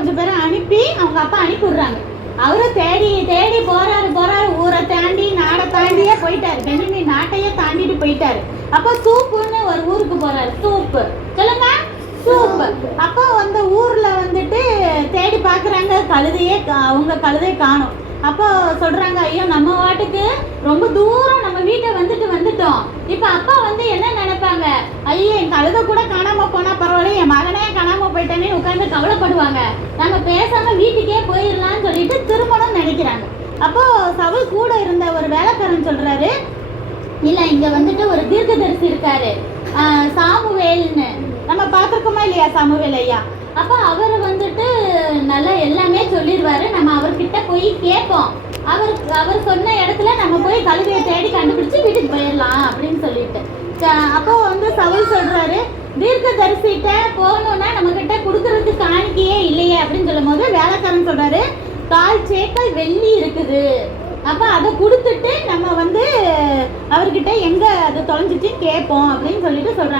கொஞ்சம் பேரை அனுப்பி அவங்க அப்பா அனுப்பி விடுறாங்க. அவரு தேடி தேடி போறாரு, ஊரை தாண்டி நாடை தாண்டியே போயிட்டாரு. பெஞ்சமின் நாட்டையே தாண்டிட்டு போயிட்டாரு. அப்போ சூப்புன்னு ஒரு ஊருக்கு போறாரு. சூப்பு சொல்லுங்க, சூப்பு. அப்போ அந்த ஊர்ல வந்துட்டு தேடி பாக்குறாங்க, அவங்க கழுதையை காணும். அப்போ சொல்றாங்க, ஐயோ நம்ம வாட்டுக்கு ரொம்ப தூரம் நம்ம வீட்டை வந்துட்டோம். இப்ப அப்பா வந்து என்ன நினைப்பாங்க, ஐயோ என் கழுதை கூட காணாம போனா பரவாயில்ல, என் மகனே காணாம போயிட்டானே உட்காந்து கவலைப்படுவாங்க, நம்ம பேசாம வீட்டுக்கே போயிடலாம்னு சொல்லிட்டு திருமணம் நினைக்கிறாங்க. அப்போ சவுல் கூட இருந்த ஒரு வேலைக்காரன் சொல்றாரு, இல்ல இங்க வந்துட்டு ஒரு தீர்க்கதரிசி இருக்காரு, சாமுவேல்னு. நம்ம பார்த்துருக்கோமா இல்லையா சாமுவேல் ஐயா? அப்போ அவர் வந்துட்டு நல்லா எல்லாமே சொல்லிடுவாரு. நம்ம அவர்கிட்ட போய் கேட்போம். அவர் சொன்ன இடத்துல நம்ம போய் கழுதையை தேடி கண்டுபிடிச்சு வீட்டுக்கு போயிடலாம் அப்படின்னு சொல்லிட்டு. அப்போ வந்து சவுல் சொல்றாரு, தீர்க்கதரிசிட்ட போகணும்னா நம்ம கிட்ட கொடுக்கறதுக்கு காணிக்கையே இல்லையே அப்படின்னு சொல்லும் போது வேலைக்காரன் சொல்றாரு, 4 சேக்கல் வெள்ளி இருக்குது, அப்போ அதை கொடுத்துட்டு நம்ம வந்து அவர்கிட்ட எங்க அது தொலைஞ்சிச்சுன்னு கேட்போம் அப்படின்னு சொல்லிட்டு சொல்றாங்க.